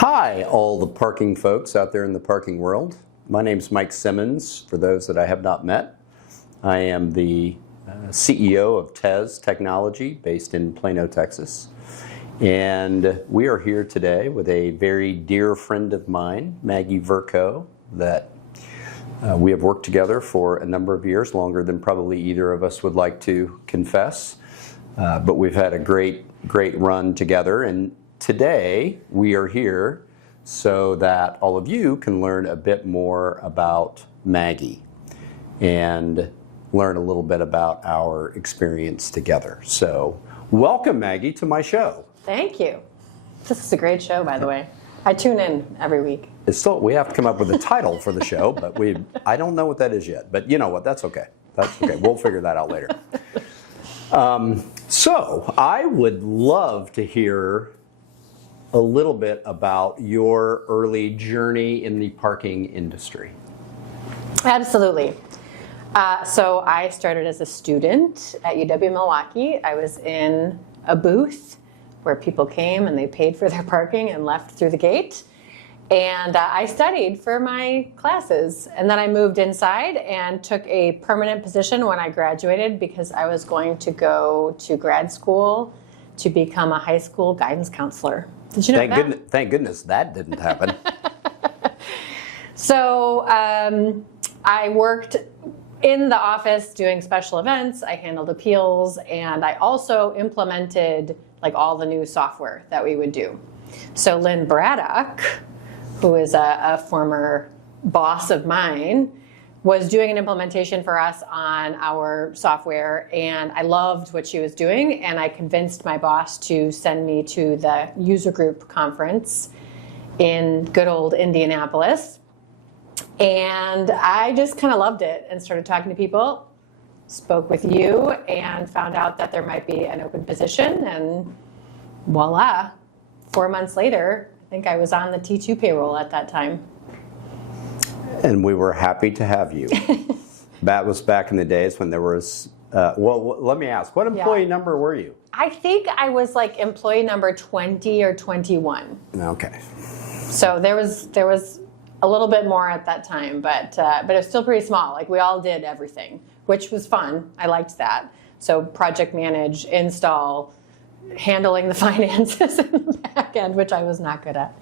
Hi, all the parking folks out there in the parking world. My name's Mike Simmons, for those that I have not met. I am the CEO of TEZ Technology, based in Plano, Texas. And we are here today with a very dear friend of mine, Maggie Vercoe, that we have worked together for a number of years, longer than probably either of us would like to confess. But we've had a great run together. And today, we are here so that all of you can learn a bit more about Maggie and learn a little bit about our experience together. So, welcome, Maggie, to my show. Thank you. This is a great show, by the way. I tune in every week. We have to come up with a title for the show, but I don't know what that is yet. But you know what? That's okay. That's okay. We'll figure that out later. So, I would love to hear a little bit about your early journey in the parking industry. Absolutely. So I started as a student at UW-Milwaukee. I was in a booth where people came and they paid for their parking and left through the gate. And I studied for my classes. And then I moved inside and took a permanent position when I graduated because I was going to go to grad school to become a high school guidance counselor. Did you know that? Thank goodness that didn't happen. So I worked in the office doing special events. I handled appeals, and I also implemented like all the new software that we would do. So Lynn Braddock, who is a former boss of mine, was doing an implementation for us on our software, and I loved what she was doing, and I convinced my boss to send me to the user group conference in good old Indianapolis. And I just kind of loved it and started talking to people, spoke with you, and found out that there might be an open position, and voila, 4 months later, I think I was on the T2 payroll at that time. And we were happy to have you. That was back in the days when there was, well, let me ask, what employee number were you? I think I was like employee number 20 or 21. Okay. So there was a little bit more at that time, but it was still pretty small. Like we all did everything, which was fun. I liked that. So project manage, install, handling the finances in the back end, which I was not good at.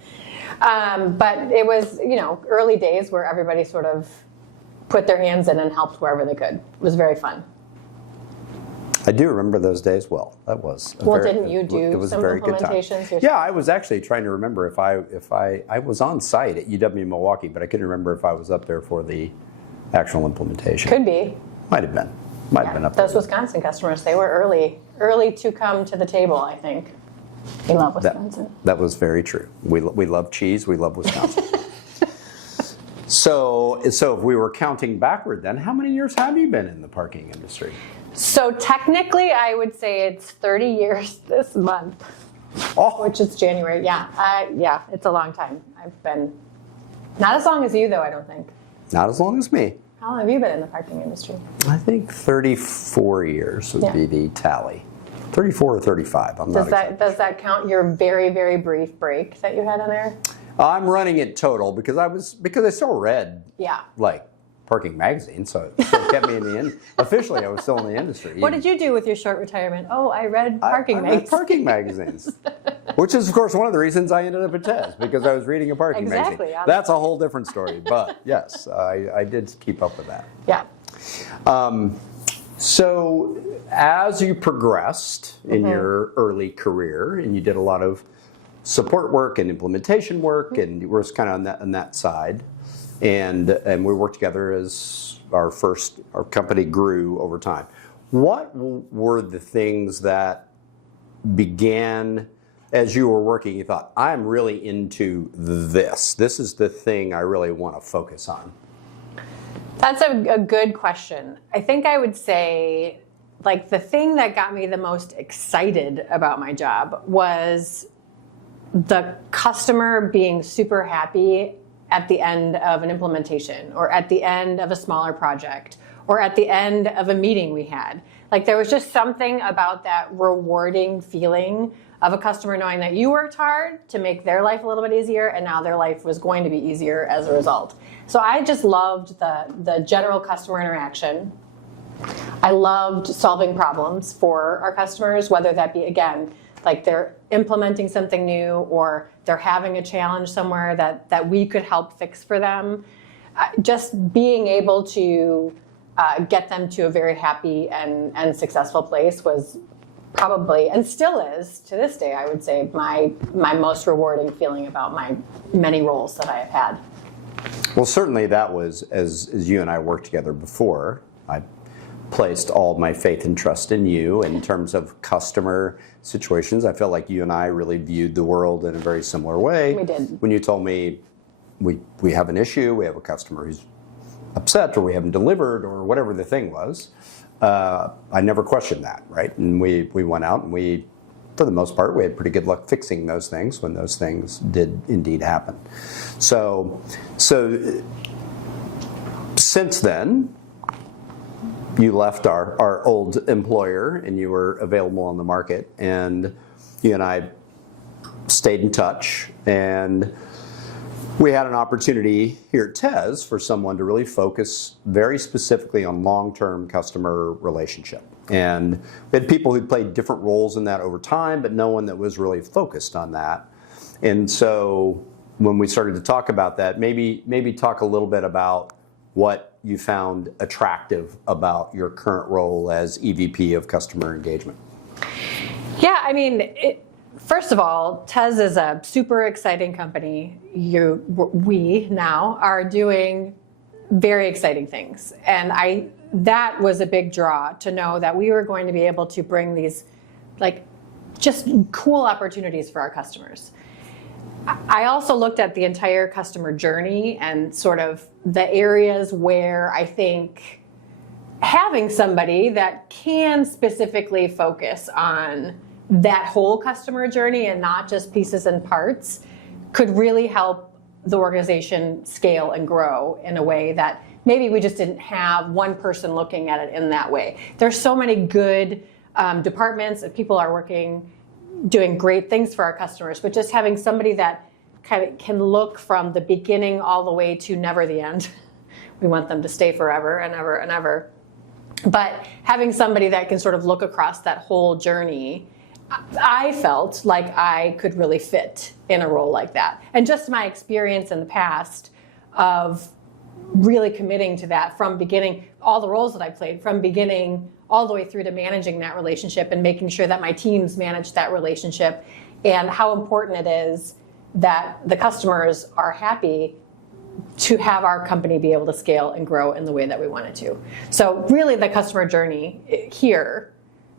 But it was, early days where everybody sort of put their hands in and helped wherever they could. It was very fun. I do remember those days well. That was didn't you do some implementations yourself? Yeah, I was actually trying to remember if I was on site at UW-Milwaukee, but I couldn't remember if I was up there for the actual implementation. Could be. Might have been. Might have been up there. Those Wisconsin customers, they were early to come to the table, I think. We love Wisconsin. That was very true. We love cheese. We love Wisconsin. So if we were counting backward then, how many years have you been in the parking industry? So technically, I would say it's 30 years this month, which is January. Yeah, it's a long time. I've been, not as long as you though, I don't think. Not as long as me. How long have you been in the parking industry? I think 34 years would be the tally. 34 or 35, I'm not exactly. Does that count your very, very brief break that you had in there? I'm running it total because I still read like parking magazines, so it still kept me in the end. Officially, I was still in the industry. What did you do with your short retirement? Oh, I read parking magazines. Read parking magazines, which is, of course, one of the reasons I ended up at TEZ, because I was reading a parking magazine. That's a whole different story, but yes, I did keep up with that. Yeah. So as you progressed in your early career, and you did a lot of support work and implementation work, and you were kind of on that side, and we worked together as our company grew over time. What were the things that began as you were working, you thought, I'm really into this. This is the thing I really want to focus on? That's a good question. I think I would say, like, the thing that got me the most excited about my job was the customer being super happy at the end of an implementation, or at the end of a smaller project, or at the end of a meeting we had. Like there was just something about that rewarding feeling of a customer knowing that you worked hard to make their life a little bit easier, and now their life was going to be easier as a result. So I just loved the general customer interaction. I loved solving problems for our customers, whether that be, again, like they're implementing something new or they're having a challenge somewhere that we could help fix for them. Just being able to get them to a very happy and successful place was probably, and still is to this day, I would say, my most rewarding feeling about my many roles that I have had. Well, certainly that was, as you and I worked together before, I placed all of my faith and trust in you in terms of customer situations. I felt like you and I really viewed the world in a very similar way. We did. When you told me we have an issue, we have a customer who's upset, or we haven't delivered, or whatever the thing was, I never questioned that, right? And we went out and we, for the most part, we had pretty good luck fixing those things when those things did indeed happen. So since then, you left our old employer and you were available on the market, and you and I stayed in touch, and we had an opportunity here at TEZ for someone to really focus very specifically on long-term customer relationship. And we had people who'd played different roles in that over time, but no one that was really focused on that. And so when we started to talk about that, maybe talk a little bit about what you found attractive about your current role as EVP of Customer Engagement. Yeah, I mean, first of all, TEZ is a super exciting company. We now are doing very exciting things. And that was a big draw, to know that we were going to be able to bring these just cool opportunities for our customers. I also looked at the entire customer journey and sort of the areas where I think having somebody that can specifically focus on that whole customer journey and not just pieces and parts could really help the organization scale and grow in a way that maybe we just didn't have one person looking at it in that way. There's so many good departments and people are doing great things for our customers, but just having somebody that kind of can look from the beginning all the way to never the end. We want them to stay forever and ever and ever. But having somebody that can sort of look across that whole journey, I felt like I could really fit in a role like that. And just my experience in the past of really committing to that from beginning, all the roles that I played from beginning all the way through to managing that relationship and making sure that my teams manage that relationship, and how important it is that the customers are happy to have our company be able to scale and grow in the way that we want it to. So really the customer journey here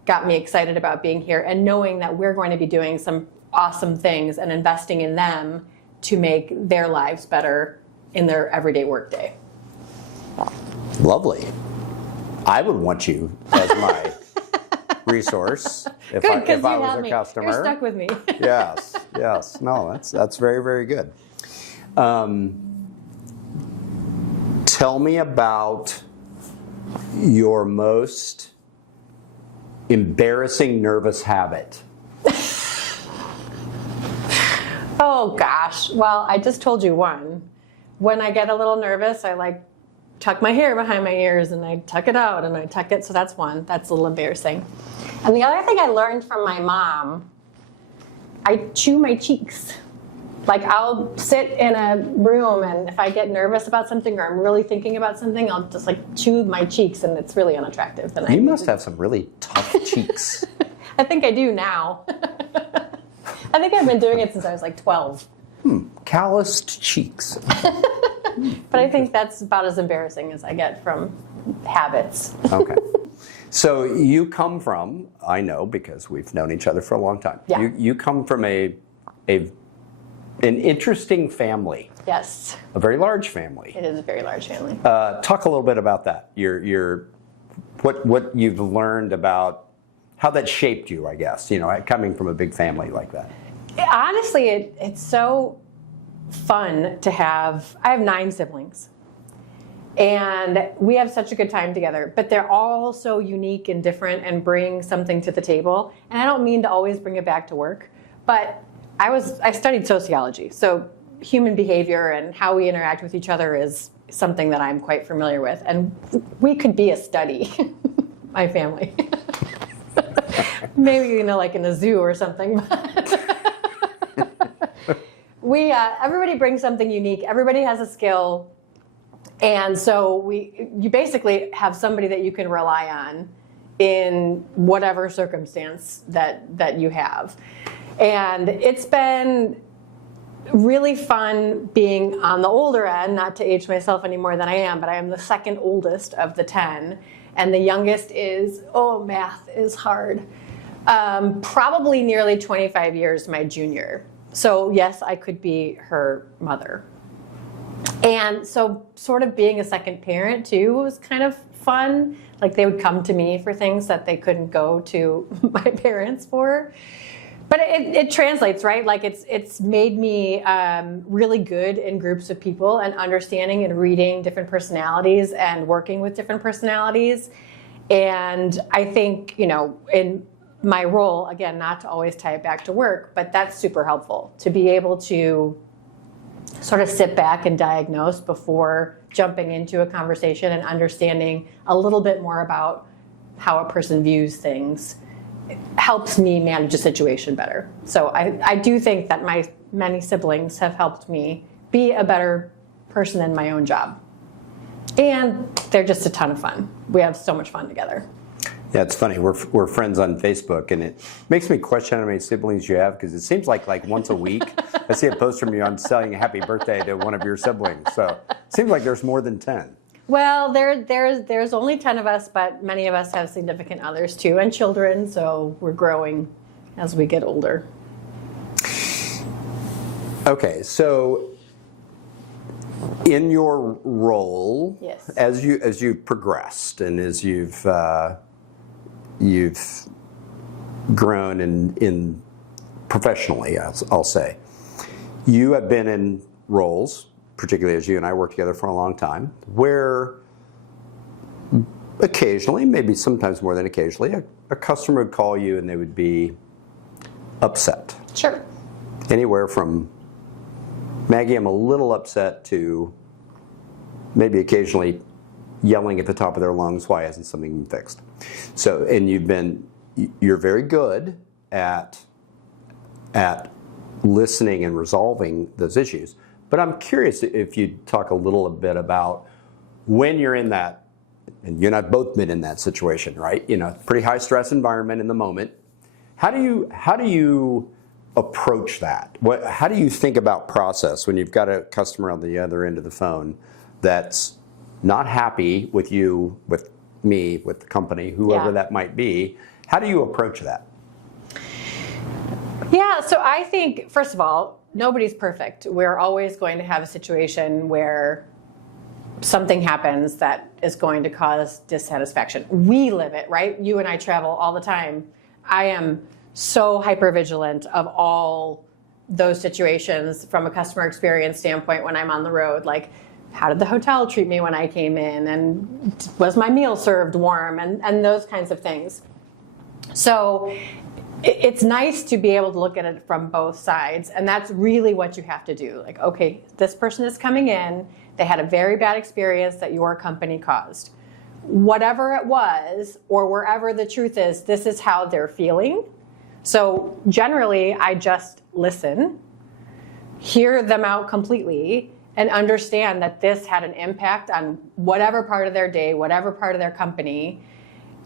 got me excited about being here and knowing that we're going to be doing some awesome things and investing in them to make their lives better in their everyday workday. Lovely. I would want you as my resource if I was a customer. You're stuck with me. Yes. No, that's very, very good. Tell me about your most embarrassing nervous habit. Oh gosh. Well, I just told you one. When I get a little nervous, I tuck my hair behind my ears and I tuck it out and I tuck it. So that's one. That's a little embarrassing. And the other thing I learned from my mom, I chew my cheeks. I'll sit in a room and if I get nervous about something or I'm really thinking about something, I'll just chew my cheeks, and it's really unattractive. And you must have some really tough cheeks. I think I do now. I think I've been doing it since I was 12. Calloused cheeks. But I think that's about as embarrassing as I get from habits. Okay. So you come from, I know because we've known each other for a long time. Yeah. You come from an interesting family. Yes. A very large family. It is a very large family. Talk a little bit about that. What you've learned about how that shaped you, I guess, coming from a big family like that. Honestly, it's so fun to have. I have 9 siblings. And we have such a good time together, but they're all so unique and different and bring something to the table. And I don't mean to always bring it back to work, but I studied sociology. So human behavior and how we interact with each other is something that I'm quite familiar with. And we could be a study, my family. Maybe, like in a zoo or something. Everybody brings something unique. Everybody has a skill. And so you basically have somebody that you can rely on in whatever circumstance that you have. And it's been really fun being on the older end, not to age myself any more than I am, but I am the second oldest of the 10. And the youngest is, math is hard. Probably nearly 25 years my junior. So yes, I could be her mother. And so sort of being a second parent too was kind of fun. Like they would come to me for things that they couldn't go to my parents for. But it translates, right? Like it's made me really good in groups of people and understanding and reading different personalities and working with different personalities. And I think, in my role, again, not to always tie it back to work, but that's super helpful to be able to sort of sit back and diagnose before jumping into a conversation and understanding a little bit more about how a person views things. It helps me manage a situation better. So I do think that my many siblings have helped me be a better person in my own job. And they're just a ton of fun. We have so much fun together. Yeah, it's funny. We're friends on Facebook, and it makes me question how many siblings you have, because it seems like once a week I see a post from you on saying happy birthday to one of your siblings. So it seems like there's more than 10. Well, there's only 10 of us, but many of us have significant others too, and children, so we're growing as we get older. Okay, so in your role, yes, as you've progressed and as you've grown in professionally, I'll say, you have been in roles, particularly as you and I worked together for a long time, where occasionally, maybe sometimes more than occasionally, a customer would call you and they would be upset. Sure. Anywhere from, Maggie, I'm a little upset, to maybe occasionally yelling at the top of their lungs, why hasn't something been fixed? So, and you're very good at listening and resolving those issues. But I'm curious if you'd talk a little bit about when you're in that, and you and I have both been in that situation, right? Pretty high stress environment in the moment. How do you approach that? How do you think about process when you've got a customer on the other end of the phone that's not happy with you, with me, with the company, whoever that might be? How do you approach that? Yeah, so I think, first of all, nobody's perfect. We're always going to have a situation where something happens that is going to cause dissatisfaction. We live it, right? You and I travel all the time. I am so hypervigilant of all those situations from a customer experience standpoint when I'm on the road. Like, how did the hotel treat me when I came in? And was my meal served warm? And those kinds of things. So it's nice to be able to look at it from both sides. And that's really what you have to do. Like, okay, this person is coming in. They had a very bad experience that your company caused. Whatever it was, or wherever the truth is, this is how they're feeling. So generally, I just listen, hear them out completely, and understand that this had an impact on whatever part of their day, whatever part of their company.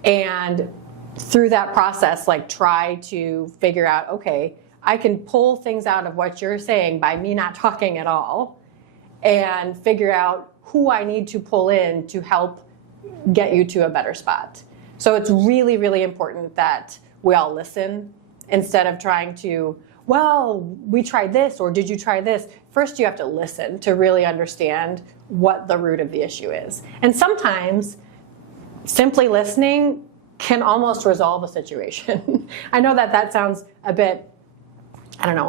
And through that process, try to figure out, okay, I can pull things out of what you're saying by me not talking at all, and figure out who I need to pull in to help get you to a better spot. So it's really, really important that we all listen instead of trying to, well, we tried this, or did you try this? First, you have to listen to really understand what the root of the issue is. And sometimes simply listening can almost resolve a situation. I know that sounds a bit,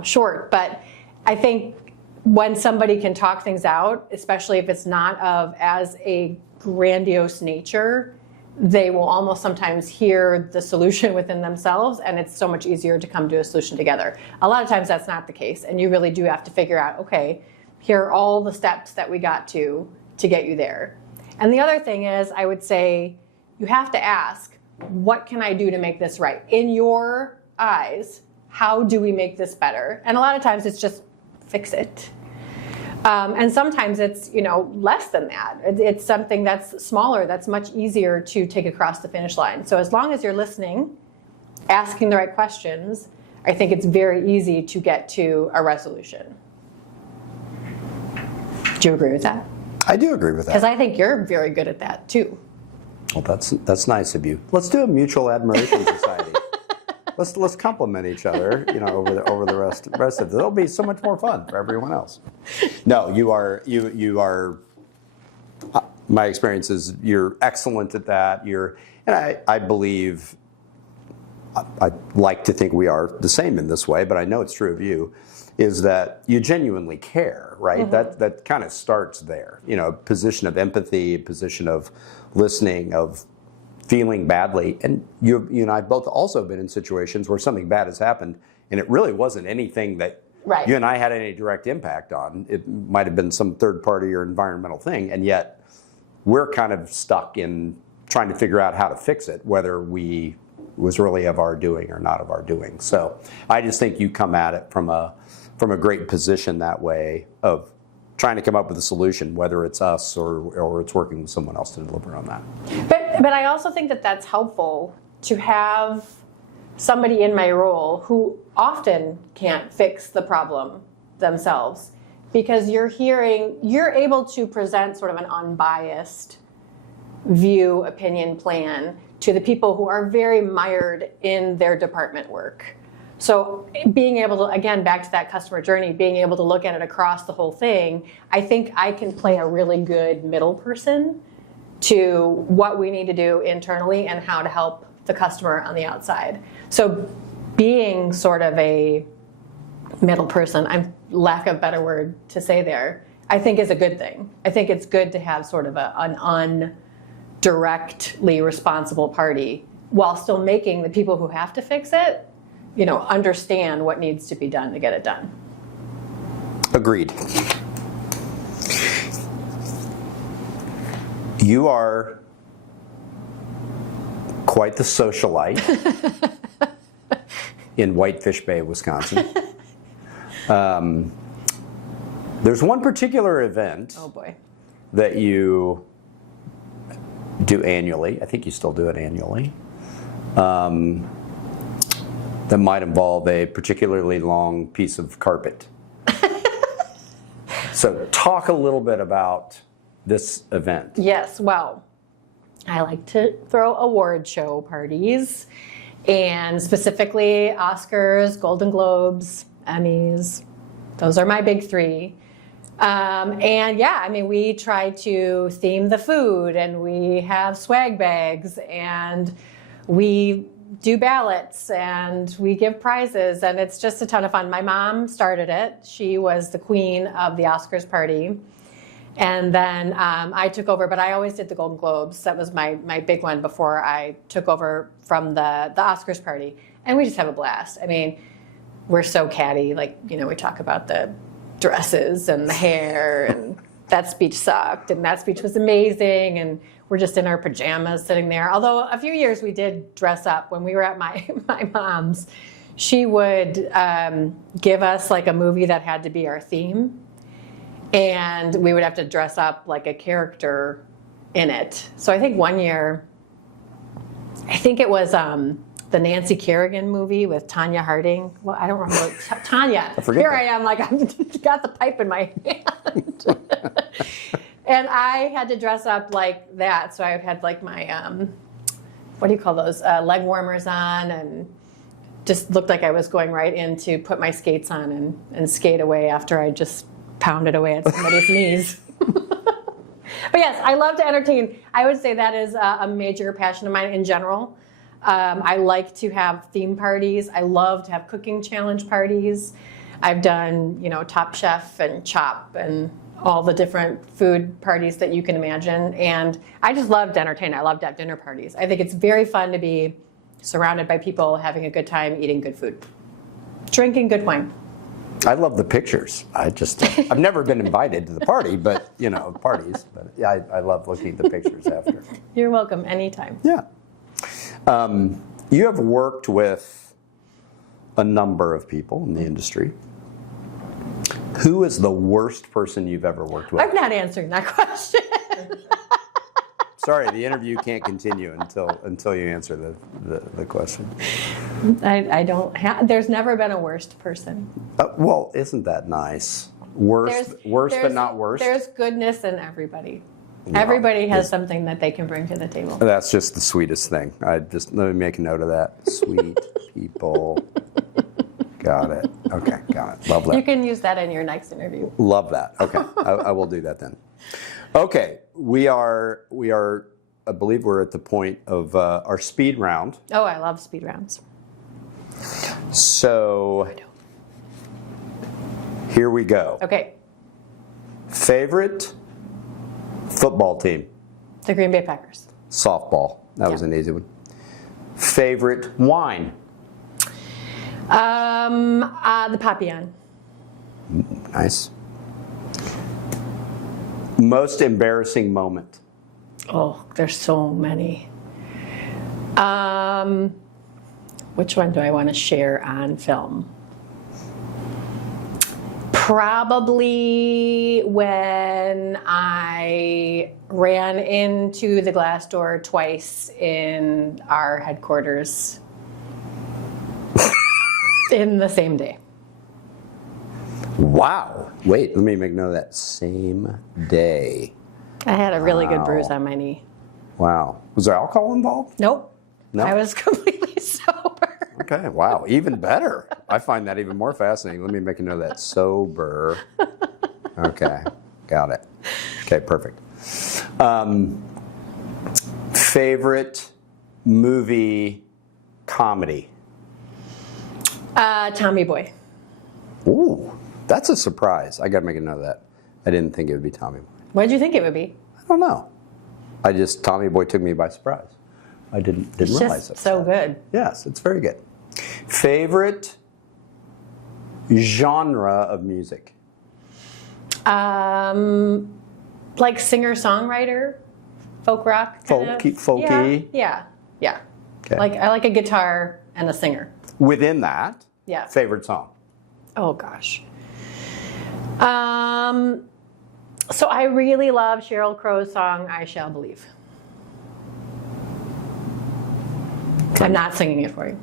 short, but I think when somebody can talk things out, especially if it's not of as a grandiose nature, they will almost sometimes hear the solution within themselves, and it's so much easier to come to a solution together. A lot of times that's not the case, and you really do have to figure out, okay, here are all the steps that we got to get you there. And the other thing is, I would say, you have to ask, what can I do to make this right? In your eyes, how do we make this better? And a lot of times it's just fix it. And sometimes it's, less than that. It's something that's smaller, that's much easier to take across the finish line. So as long as you're listening, asking the right questions, I think it's very easy to get to a resolution. Do you agree with that? I do agree with that. Because I think you're very good at that too. Well, that's nice of you. Let's do a mutual admiration society. Let's compliment each other, over the rest of it. It'll be so much more fun for everyone else. No, you are. My experience is you're excellent at that. And I believe. I like to think we are the same in this way, but I know it's true of you. Is that you genuinely care, right? Mm-hmm. That kind of starts there. A position of empathy, a position of listening, of feeling badly. And you and I both also been in situations where something bad has happened, and it really wasn't anything that you and I had any direct impact on. It might have been some third party or environmental thing, and yet we're kind of stuck in trying to figure out how to fix it, whether we was really of our doing or not of our doing. So I just think you come at it from a great position that way of trying to come up with a solution, whether it's us or it's working with someone else to deliver on that. But I also think that that's helpful to have somebody in my role who often can't fix the problem themselves, because you're able to present sort of an unbiased view, opinion, plan to the people who are very mired in their department work. So being able to, again, back to that customer journey, being able to look at it across the whole thing, I think I can play a really good middle person to what we need to do internally and how to help the customer on the outside. So being sort of a middle person, I'm lack of better word to say there, I think is a good thing. I think it's good to have sort of an undirectly responsible party while still making the people who have to fix it understand what needs to be done to get it done. Agreed. You are quite the socialite in Whitefish Bay, Wisconsin. There's one particular event that you do annually. I think you still do it annually. That might involve a particularly long piece of carpet. So talk a little bit about this event. Yes, well, I like to throw award show parties, and specifically Oscars, Golden Globes, Emmys. Those are my big three. And yeah, we try to theme the food, and we have swag bags, and we do ballots, and we give prizes, and it's just a ton of fun. My mom started it. She was the queen of the Oscars party. And then I took over, but I always did the Golden Globes. That was my big one before I took over from the Oscars party. And we just have a blast. We're so catty. We talk about the dresses and the hair, and that speech sucked, and that speech was amazing, and we're just in our pajamas sitting there. Although a few years we did dress up. When we were at my mom's, she would give us a movie that had to be our theme, and we would have to dress up like a character in it. So I think one year, it was the Nancy Kerrigan movie with Tanya Harding. Well, I don't remember. Tanya. Here I am, I've got the pipe in my hand. And I had to dress up like that. So I had my, what do you call those, leg warmers on, and just looked like I was going right in to put my skates on and skate away after I just pounded away at somebody's knees. But yes, I love to entertain. I would say that is a major passion of mine in general. I like to have theme parties. I love to have cooking challenge parties. I've done, Top Chef and Chop and all the different food parties that you can imagine. And I just love to entertain. I love to have dinner parties. I think it's very fun to be surrounded by people having a good time, eating good food, drinking good wine. I love the pictures. I've never been invited to the party, but, parties. But yeah, I love looking at the pictures after. You're welcome anytime. Yeah. You have worked with a number of people in the industry. Who is the worst person you've ever worked with? I'm not answering that question. Sorry, the interview can't continue until you answer the question. I don't have, there's never been a worst person. Well, isn't that nice? Worst, but not worst? There's goodness in everybody. No, everybody has something that they can bring to the table. That's just the sweetest thing. Let me make a note of that. Sweet people. Got it. Okay, got it. Love that. You can use that in your next interview. Love that. Okay, I will do that then. Okay, we are. I believe we're at the point of our speed round. Oh, I love speed rounds. So here we go. Okay. Favorite football team? The Green Bay Packers. Softball. That was an easy one. Favorite wine? The Papillon. Nice. Most embarrassing moment? Oh, there's so many. Which one do I want to share on film? Probably when I ran into the glass door twice in our headquarters in the same day. Wow. Wait, let me make note of that. Same day. I had a really good bruise on my knee. Wow. Was there alcohol involved? Nope. No? I was completely sober. Okay, wow. Even better. I find that even more fascinating. Let me make a note of that. Sober. Okay, got it. Okay, perfect. Favorite movie comedy? Tommy Boy. Ooh, that's a surprise. I got to make a note of that. I didn't think it would be Tommy Boy. What did you think it would be? I don't know. Tommy Boy took me by surprise. I didn't realize it. So good. Yes, it's very good. Favorite genre of music? Like singer-songwriter, folk rock kind of. Folky. Yeah. Okay. I like a guitar and a singer. Within that, Yeah. favorite song? Oh gosh. So I really love Sheryl Crow's song "I Shall Believe." I'm not singing it for you.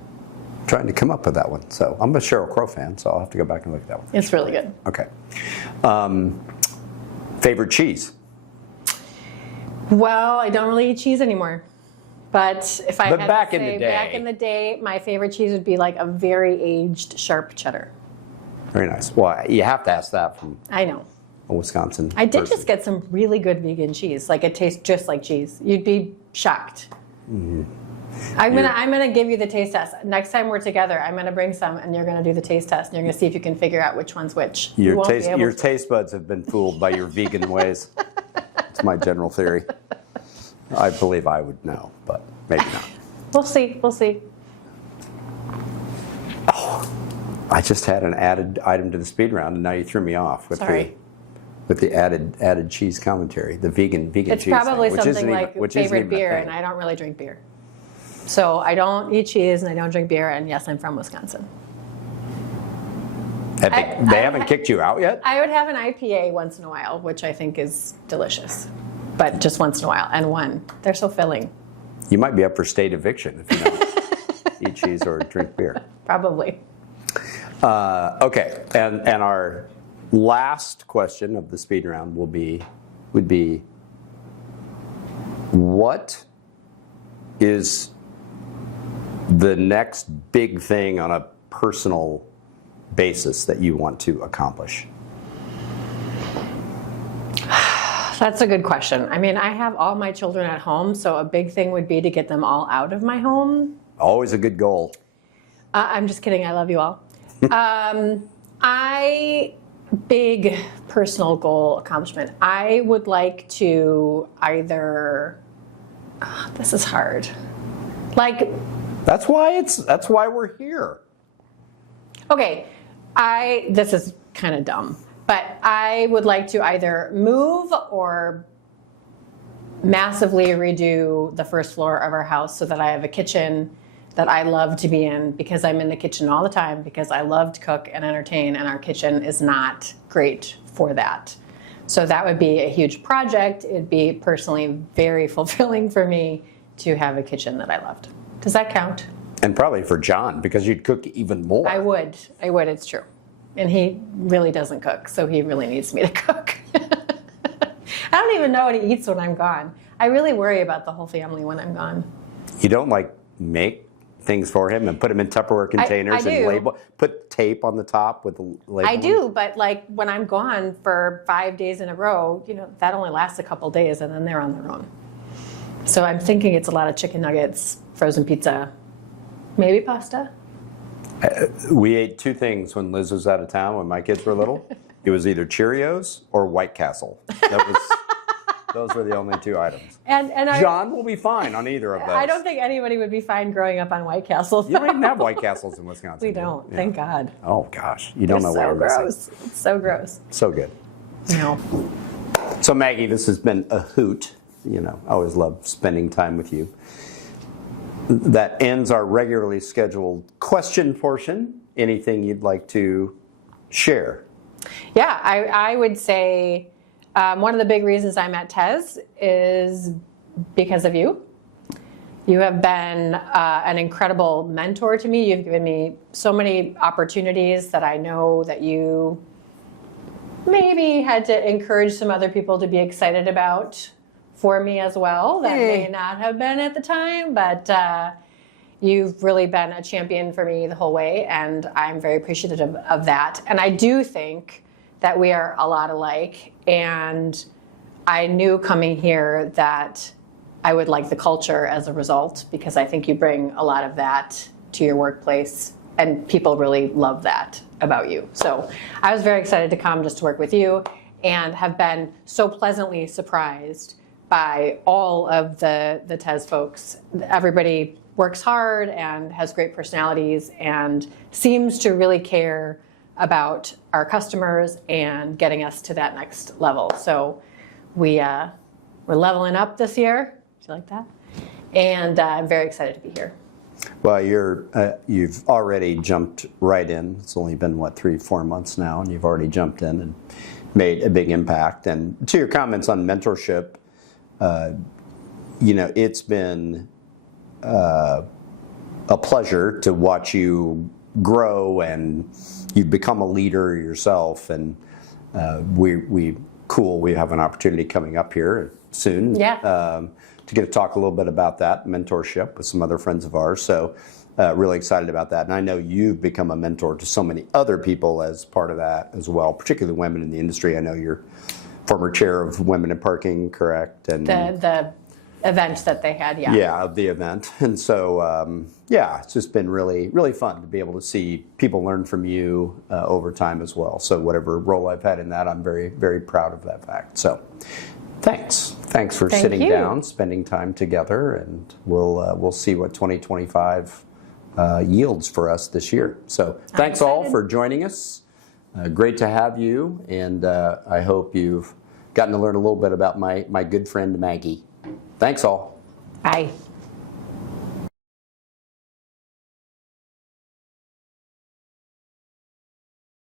Trying to come up with that one. So I'm a Sheryl Crow fan, so I'll have to go back and look at that one. It's really good. Okay. Favorite cheese? Well, I don't really eat cheese anymore. But if I had back to in the say day. back in the day, my favorite cheese would be like a very aged sharp cheddar. Very nice. Well, you have to ask that from I know. a Wisconsin I did person. just get some really good vegan cheese. Like it tastes just like cheese. You'd be shocked. Mm-hmm. I'm gonna give you the taste test. Next time we're together, I'm gonna bring some and you're gonna do the taste test and you're gonna see if you can figure out which one's which. You Your won't be able your to. taste buds have been fooled by your vegan ways. It's my general theory. I believe I would know, but maybe not. We'll see. We'll see. I just had an added item to the speed round, and now you threw me off with Sorry. the added cheese commentary, the vegan It's cheese probably thing, which something isn't like even, which isn't favorite even a beer, thing. and I don't really drink beer. So I don't eat cheese and I don't drink beer, and yes, I'm from Wisconsin. They haven't kicked you out yet? I would have an IPA once in a while, which I think is delicious, but just once in a while, and one. They're so filling. You might be up for state eviction if you don't eat cheese or drink beer. Probably. Okay, and our last question of the speed round would be, what is the next big thing on a personal basis that you want to accomplish? That's a good question. I mean, I have all my children at home, so a big thing would be to get them all out of my home. Always a good goal. I'm just kidding. I love you all. Big personal goal accomplishment. I would like to either, this is hard. Like, That's why we're here. okay, this is kind of dumb, but I would like to either move or massively redo the first floor of our house so that I have a kitchen that I love to be in, because I'm in the kitchen all the time because I love to cook and entertain, and our kitchen is not great for that. So that would be a huge project. It'd be personally very fulfilling for me to have a kitchen that I loved. Does that count? And probably for John, because you'd cook even more. I would, it's true. And he really doesn't cook, so he really needs me to cook. I don't even know what he eats when I'm gone. I really worry about the whole family when I'm gone. You don't like make things for him and put them in Tupperware containers I and do. label, put tape on the top with the label? I do, but like when I'm gone for 5 days in a row, that only lasts a couple days and then they're on their own. So I'm thinking it's a lot of chicken nuggets, frozen pizza, maybe pasta. We ate two things when Liz was out of town when my kids were little. It was either Cheerios or White Castle. Those were the only two items. And John will be fine on either of those. I don't think anybody would be fine growing up on White Castle. You don't even have White Castles in Wisconsin. We don't, thank God. Oh gosh, you don't know what So we're missing. gross. It's so gross. So good. No. So Maggie, this has been a hoot. I always love spending time with you. That ends our regularly scheduled question portion. Anything you'd like to share? Yeah, I would say one of the big reasons I'm at TEZ is because of you. You have been an incredible mentor to me. You've given me so many opportunities that I know that you maybe had to encourage some other people to be excited about for me as well. That may not have been at the time, but you've really been a champion for me the whole way, and I'm very appreciative of that. And I do think that we are a lot alike, and I knew coming here that I would like the culture as a result, because I think you bring a lot of that to your workplace, and people really love that about you. So I was very excited to come just to work with you, and have been so pleasantly surprised by all of the TEZ folks. Everybody works hard and has great personalities and seems to really care about our customers and getting us to that next level. So we're leveling up this year. Do you like that? And I'm very excited to be here. Well, you've already jumped right in. It's only been, 3-4 months now, and you've already jumped in and made a big impact. And to your comments on mentorship, it's been a pleasure to watch you grow, and you've become a leader yourself. And we have an opportunity coming up here soon. Yeah. To get to talk a little bit about that mentorship with some other friends of ours. So really excited about that. And I know you've become a mentor to so many other people as part of that as well, particularly the women in the industry. I know you're former chair of Women in Parking, correct? And the event that they had, yeah. Yeah, of the event. And so, it's just been really, really fun to be able to see people learn from you over time as well. So whatever role I've had in that, I'm very, very proud of that fact. So thanks. Thanks for sitting down, spending time together, and we'll see what 2025 yields for us this year. So thanks all for joining us. Great to have you, and I hope you've gotten to learn a little bit about my good friend Maggie. Thanks all. Bye.